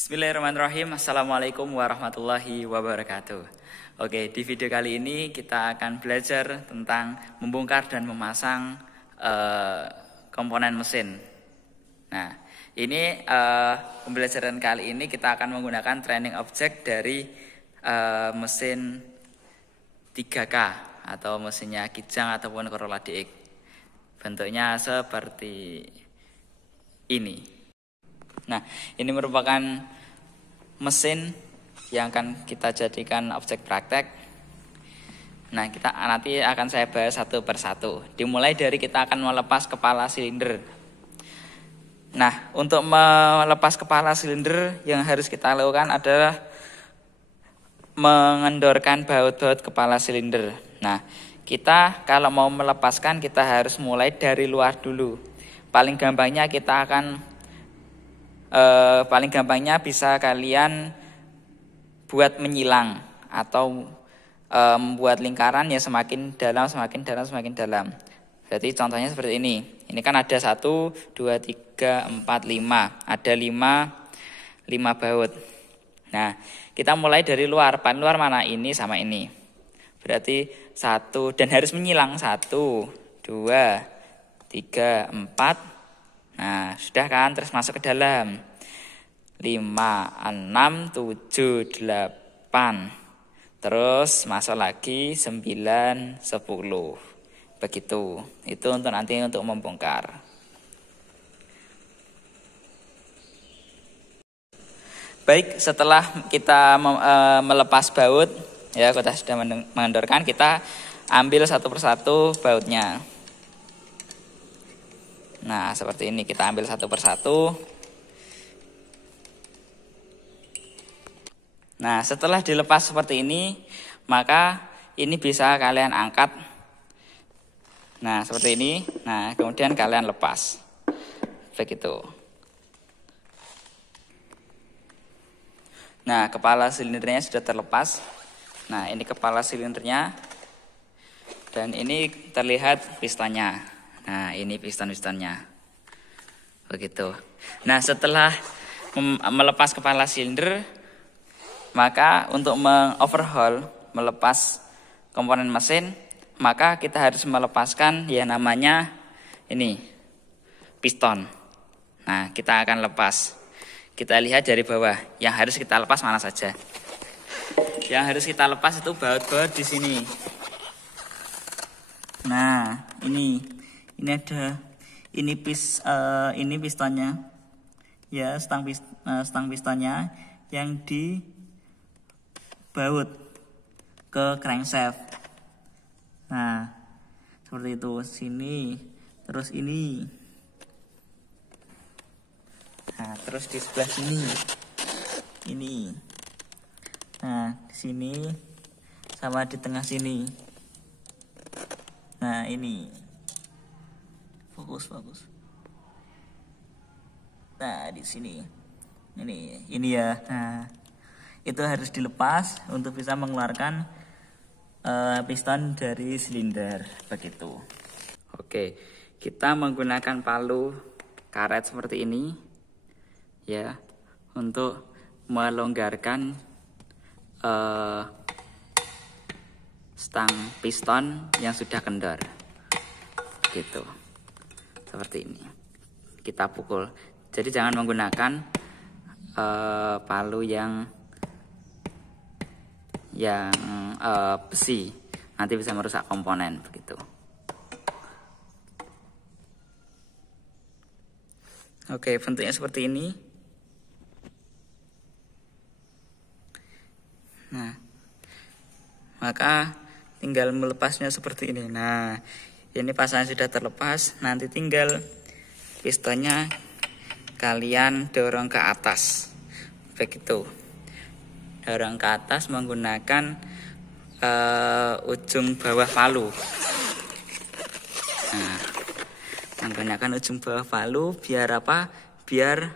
Bismillahirrahmanirrahim. Assalamualaikum warahmatullahi wabarakatuh. Oke, di video kali ini kita akan belajar tentang membongkar dan memasang komponen mesin. Nah, ini pembelajaran kali ini kita akan menggunakan training object dari mesin 3K atau mesinnya Kijang ataupun Corolla DX. Bentuknya seperti ini. Nah, ini merupakan mesin yang akan kita jadikan objek praktek. Nah, nanti akan saya bahas satu persatu. Dimulai dari kita akan melepas kepala silinder. Nah, untuk melepas kepala silinder yang harus kita lakukan adalah mengendorkan baut-baut kepala silinder. Nah, kita kalau mau melepaskan kita harus mulai dari luar dulu. Paling gampangnya bisa kalian buat menyilang atau membuat lingkaran ya semakin dalam. Berarti contohnya seperti ini. Ini kan ada 1, 2, 3, 4, 5. Ada 5 baut. Nah, kita mulai dari luar. Paling luar mana? Ini sama ini. Berarti 1 dan harus menyilang. 1, 2, 3, 4. Nah, sudah kan? Terus masuk ke dalam. 5, 6, 7, 8. Terus masuk lagi 9, 10. Begitu. Itu untuk nanti untuk membongkar. Baik, setelah kita melepas baut, ya kita sudah mengendorkan, kita ambil satu persatu bautnya. Nah, seperti ini kita ambil satu persatu. Nah, setelah dilepas seperti ini, maka ini bisa kalian angkat. Nah, seperti ini. Nah, kemudian kalian lepas. Begitu. Nah, kepala silindernya sudah terlepas. Nah, ini kepala silindernya. Dan ini terlihat pistonnya. Nah, ini piston-pistonnya. Begitu. Nah, setelah melepas kepala silinder, maka untuk melepas komponen mesin, maka kita harus melepaskan yang namanya ini, piston. Nah, kita akan lepas. Kita lihat dari bawah, yang harus kita lepas mana saja. Yang harus kita lepas itu baut-baut di sini. Nah, ini ada ini pistonnya. Ya, stang pistonnya yang di baut ke crankshaft. Nah, seperti itu. Sini, terus ini. Nah, terus di sebelah sini. Ini. Nah, di sini sama di tengah sini. Nah, ini. Fokus. Nah, di sini. Ini ya. Nah, itu harus dilepas untuk bisa mengeluarkan piston dari silinder. Begitu. Oke, kita menggunakan palu karet seperti ini ya untuk melonggarkan stang piston yang sudah kendor. Gitu. Seperti ini. Kita pukul. Jadi jangan menggunakan palu yang besi, nanti bisa merusak komponen. Begitu. Oke, bentuknya seperti ini. Nah, maka tinggal melepasnya seperti ini. Nah, ini pasang sudah terlepas. Nanti tinggal pistonnya kalian dorong ke atas. Begitu. Dorong ke atas menggunakan ujung bawah palu. Nah, menggunakan ujung bawah palu biar apa? Biar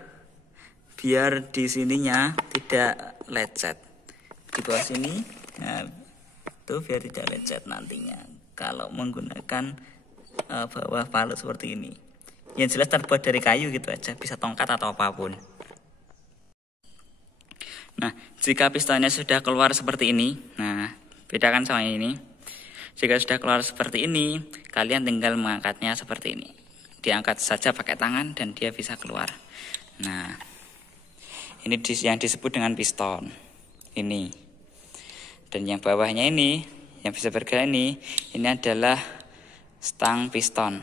di sininya tidak lecet. Di bawah sini, nah, itu biar tidak lecet nantinya. Kalau menggunakan bawah palu seperti ini, yang jelas terbuat dari kayu gitu aja, bisa tongkat atau apapun. Nah, jika pistonnya sudah keluar seperti ini, nah bedakan sama ini. Jika sudah keluar seperti ini, kalian tinggal mengangkatnya seperti ini. Diangkat saja pakai tangan dan dia bisa keluar. Nah, ini yang disebut dengan piston. Ini. Dan yang bawahnya ini, yang bisa bergerak ini adalah stang piston.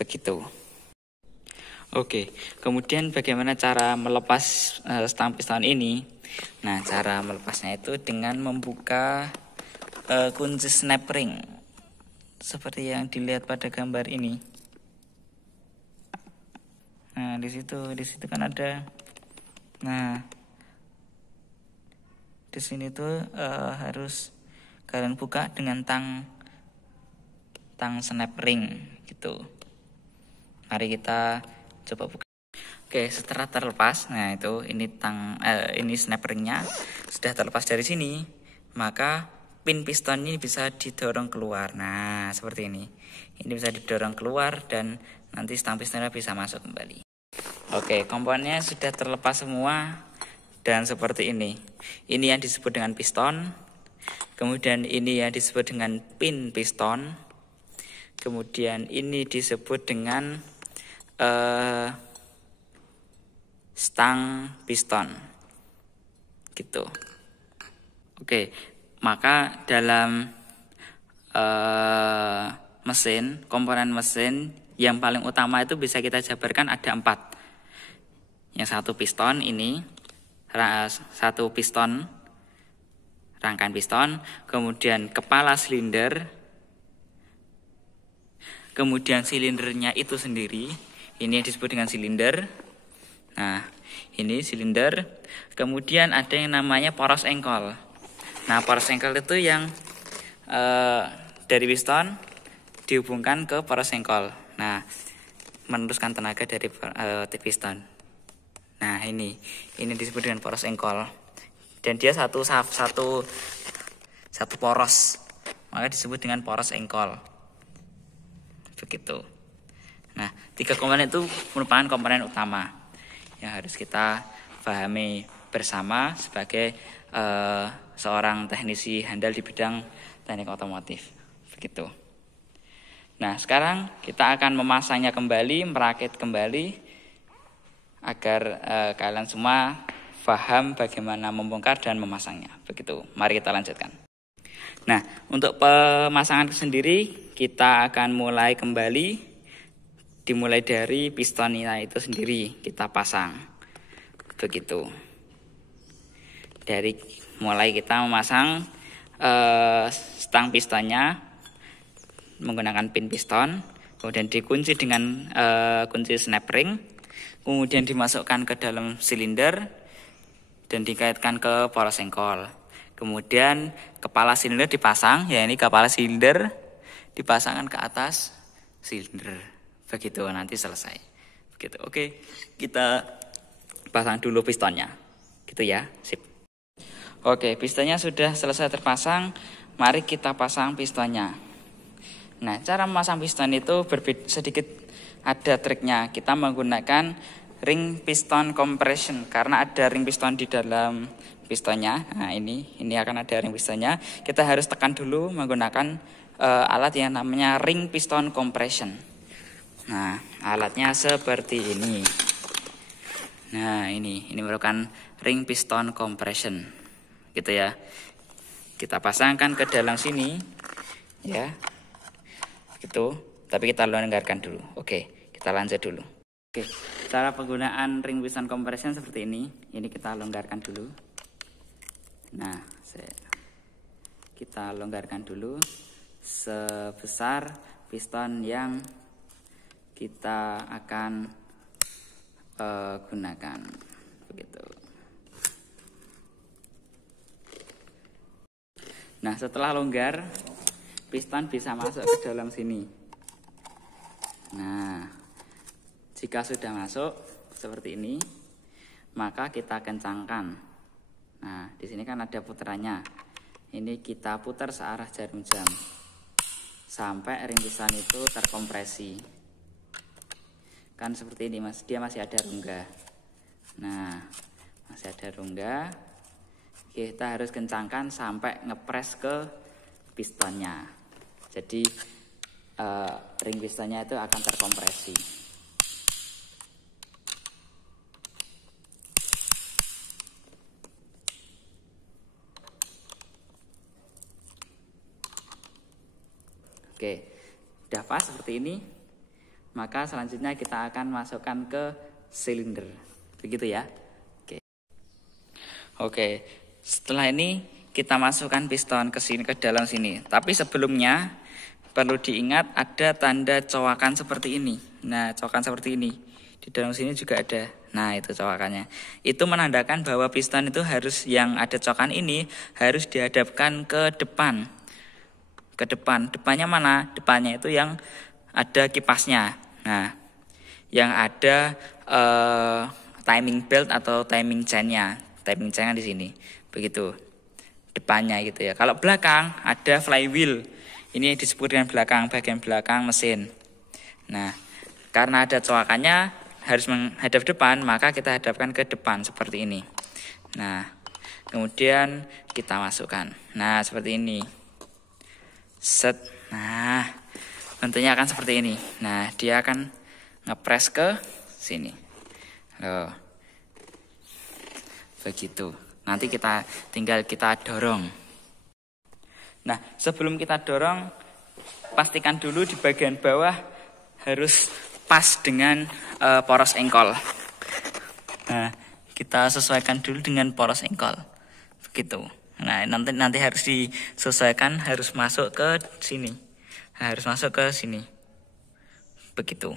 Begitu. Oke, kemudian bagaimana cara melepas stang piston ini? Nah, cara melepasnya itu dengan membuka kunci snap ring seperti yang dilihat pada gambar ini. Nah, di situ kan ada. Nah, di sini tuh harus kalian buka dengan tang snap ring gitu. Mari kita coba buka. Oke, setelah terlepas, nah itu ini snap ringnya sudah terlepas dari sini, maka pin piston ini bisa didorong keluar. Nah, seperti ini. Ini bisa didorong keluar dan nanti stang pistonnya bisa masuk kembali. Oke, komponennya sudah terlepas semua dan seperti ini. Ini yang disebut dengan piston. Kemudian ini yang disebut dengan pin piston. Kemudian ini disebut dengan stang piston. Gitu. Oke. Maka dalam komponen mesin yang paling utama itu bisa kita jabarkan ada 4. Yang satu piston ini, satu piston, rangkaian piston, kemudian kepala silinder, kemudian silindernya itu sendiri, ini yang disebut dengan silinder. Nah, ini silinder, kemudian ada yang namanya poros engkol. Nah, poros engkol itu yang dari piston dihubungkan ke poros engkol. Nah, meneruskan tenaga dari piston. Nah, ini disebut dengan poros engkol. Dan dia satu poros. Maka disebut dengan poros engkol. Begitu. Nah, 3 komponen itu merupakan komponen utama yang harus kita pahami bersama sebagai seorang teknisi handal di bidang teknik otomotif. Begitu. Nah, sekarang kita akan memasangnya kembali, merakit kembali agar kalian semua paham bagaimana membongkar dan memasangnya. Begitu. Mari kita lanjutkan. Nah, untuk pemasangan sendiri kita akan mulai kembali, dimulai dari pistonnya itu sendiri kita pasang. Begitu. Dari mulai kita memasang stang pistonnya menggunakan pin piston, kemudian dikunci dengan kunci snap ring, kemudian dimasukkan ke dalam silinder dan dikaitkan ke poros engkol. Kemudian kepala silinder dipasang, ya ini kepala silinder dipasangkan ke atas silinder. Begitu, nanti selesai. Begitu. Oke, kita pasang dulu pistonnya. Gitu ya. Sip. Oke, pistonnya sudah selesai terpasang. Mari kita pasang pistonnya. Nah, cara memasang piston itu sedikit ada triknya. Kita menggunakan ring piston compression karena ada ring piston di dalam pistonnya. Nah, ini akan ada ring pistonnya. Kita harus tekan dulu menggunakan alat yang namanya ring piston compression. Nah, alatnya seperti ini. Nah, ini merupakan ring piston compression. Gitu ya. Kita pasangkan ke dalam sini. Ya. Gitu. Tapi kita longgarkan dulu. Oke, kita lanjut dulu. Oke, cara penggunaan ring piston compression seperti ini. Ini kita longgarkan dulu. Nah, kita longgarkan dulu sebesar piston yang kita akan gunakan. Begitu. Nah, setelah longgar, piston bisa masuk ke dalam sini. Nah, jika sudah masuk seperti ini, maka kita kencangkan. Nah, di sini kan ada putarannya. Ini kita putar searah jarum jam sampai ring piston itu terkompresi. Kan seperti ini, Mas. Dia masih ada rongga. Nah, masih ada rongga. Kita harus kencangkan sampai ngepres ke pistonnya. Jadi ring pistonnya itu akan terkompresi. Oke, udah pas seperti ini. Maka selanjutnya kita akan masukkan ke silinder. Begitu ya. Oke, setelah ini kita masukkan piston ke sini, ke dalam sini. Tapi sebelumnya perlu diingat ada tanda cowakan seperti ini. Nah, cowakan seperti ini. Di dalam sini juga ada. Nah, itu cowakannya. Itu menandakan bahwa piston itu harus, yang ada cowakan ini harus dihadapkan ke depan. Ke depan. Depannya mana? Depannya itu yang ada kipasnya. Nah, yang ada timing belt atau timing chain-nya. Timing chain di sini. Begitu. Depannya gitu ya. Kalau belakang ada flywheel. Ini disebut dengan belakang, bagian belakang mesin. Nah, karena ada cowakannya harus menghadap depan, maka kita hadapkan ke depan seperti ini. Nah, kemudian kita masukkan. Nah, seperti ini. Set. Nah, bentuknya akan seperti ini. Nah, dia akan ngepres ke sini. Loh. Begitu. Nanti tinggal kita dorong. Nah, sebelum kita dorong, pastikan dulu di bagian bawah harus pas dengan poros engkol. Nah, kita sesuaikan dulu dengan poros engkol. Begitu. Nah, nanti harus disesuaikan, harus masuk ke sini. Harus masuk ke sini. Begitu.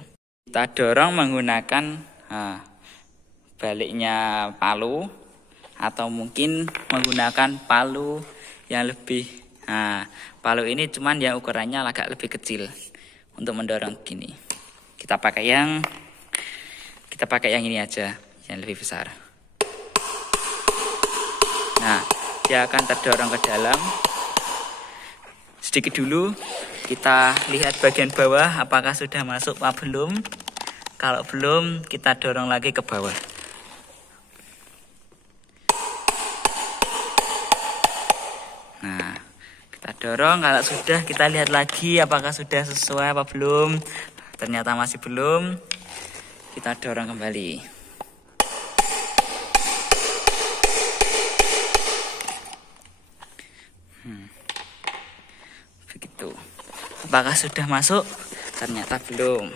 Kita dorong menggunakan baliknya palu, atau mungkin menggunakan palu yang lebih. Nah, palu ini cuman yang ukurannya agak lebih kecil untuk mendorong gini. Kita pakai yang ini aja, yang lebih besar. Nah, dia akan terdorong ke dalam. Sedikit dulu kita lihat bagian bawah apakah sudah masuk apa belum. Kalau belum, kita dorong lagi ke bawah. Nah, kita dorong, kalau sudah kita lihat lagi apakah sudah sesuai apa belum. Ternyata masih belum, kita dorong kembali. Begitu. Apakah sudah masuk? Ternyata belum.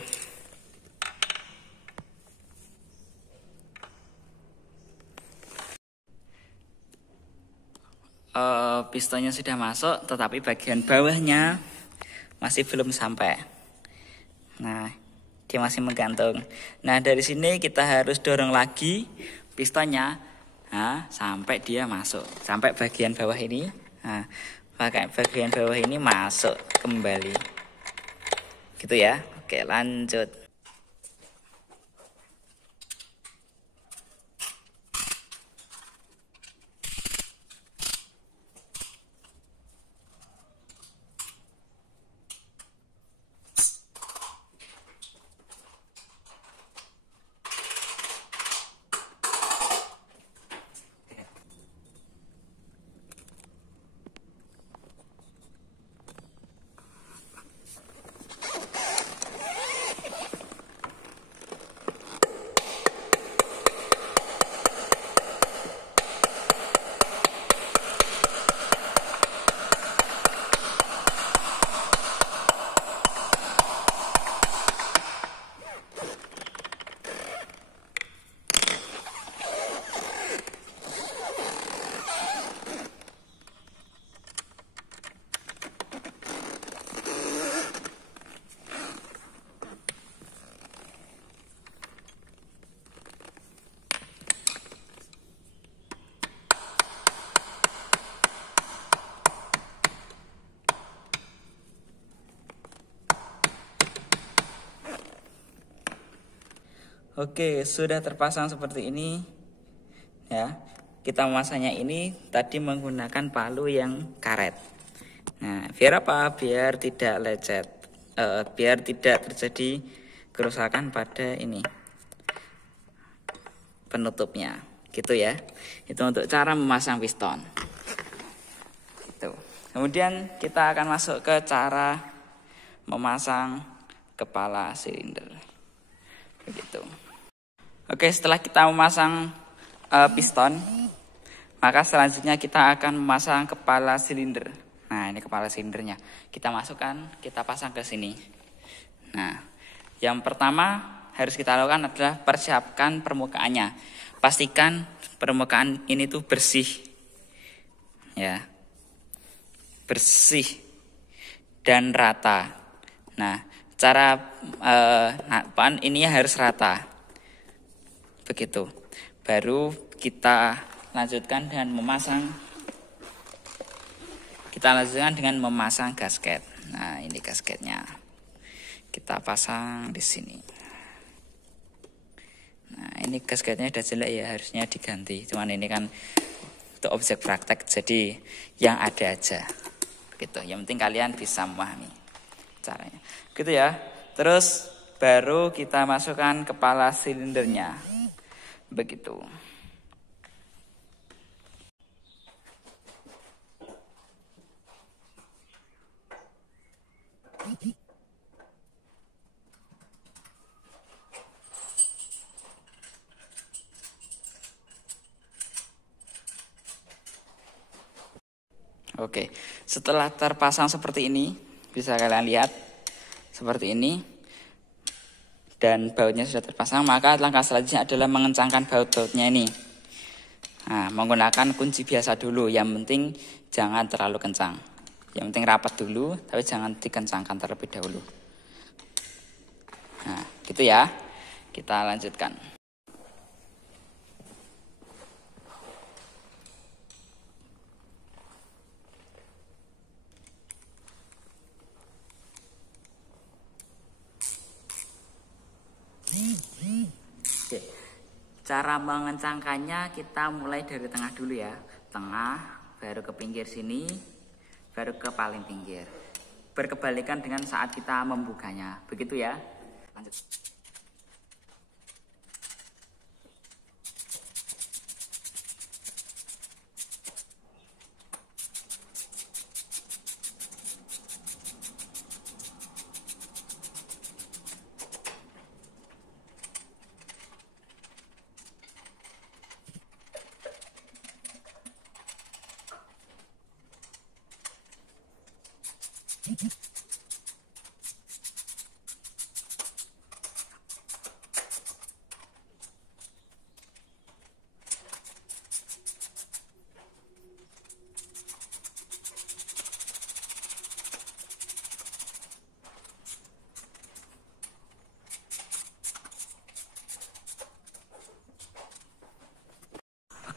Pistonnya sudah masuk, tetapi bagian bawahnya masih belum sampai. Nah, dia masih menggantung. Nah, dari sini kita harus dorong lagi pistonnya, sampai dia masuk, sampai bagian bawah ini. Nah, bagian bawah ini masuk kembali. Gitu ya. Oke, lanjut. Oke, sudah terpasang seperti ini. Ya, kita memasangnya ini tadi menggunakan palu yang karet. Nah, biar apa? Biar tidak lecet, biar tidak terjadi kerusakan pada ini penutupnya. Gitu ya. Itu untuk cara memasang piston. Gitu. Kemudian kita akan masuk ke cara memasang kepala silinder. Begitu. Oke, setelah kita memasang piston, maka selanjutnya kita akan memasang kepala silinder. Nah, ini kepala silindernya. Kita masukkan, kita pasang ke sini. Nah, yang pertama harus kita lakukan adalah persiapkan permukaannya. Pastikan permukaan ini tuh bersih. Ya. Bersih dan rata. Nah, cara pan ini harus rata. Begitu. Baru kita lanjutkan dengan memasang gasket. Nah, ini gasketnya. Kita pasang di sini. Nah, ini gasketnya udah jelek ya, harusnya diganti. Cuman ini kan untuk objek praktek, jadi yang ada aja. Begitu. Yang penting kalian bisa memahami caranya. Gitu ya. Terus baru kita masukkan kepala silindernya. Begitu. Oke, setelah terpasang seperti ini, bisa kalian lihat seperti ini, dan bautnya sudah terpasang, maka langkah selanjutnya adalah mengencangkan baut-bautnya ini. Nah, menggunakan kunci biasa dulu, yang penting jangan terlalu kencang. Yang penting rapat dulu, tapi jangan dikencangkan terlebih dahulu. Nah, gitu ya. Kita lanjutkan. Oke. Cara mengencangkannya kita mulai dari tengah dulu ya. Tengah, baru ke pinggir sini, baru ke paling pinggir. Berkebalikan dengan saat kita membukanya. Begitu ya. Lanjut.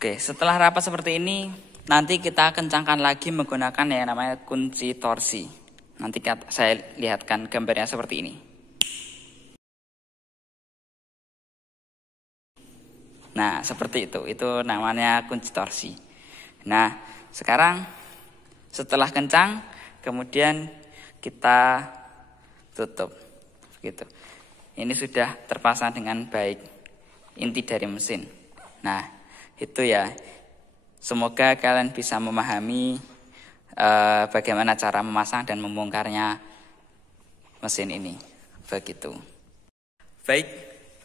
Oke, setelah rapat seperti ini, nanti kita kencangkan lagi menggunakan yang namanya kunci torsi. Nanti saya lihatkan gambarnya seperti ini. Nah, seperti itu namanya kunci torsi. Nah, sekarang setelah kencang, kemudian kita tutup. Gitu. Ini sudah terpasang dengan baik inti dari mesin. Nah, itu ya, semoga kalian bisa memahami bagaimana cara memasang dan membongkarnya mesin ini. Begitu. Baik,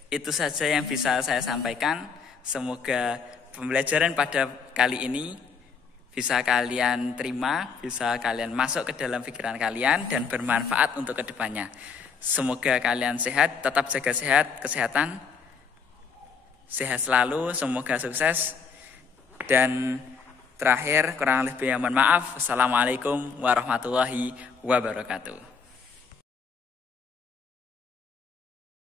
itu saja yang bisa saya sampaikan. Semoga pembelajaran pada kali ini bisa kalian terima, bisa kalian masuk ke dalam pikiran kalian dan bermanfaat untuk kedepannya. Semoga kalian sehat, tetap jaga kesehatan. Sehat selalu, semoga sukses. Dan terakhir, kurang lebih mohon maaf. Assalamualaikum warahmatullahi wabarakatuh.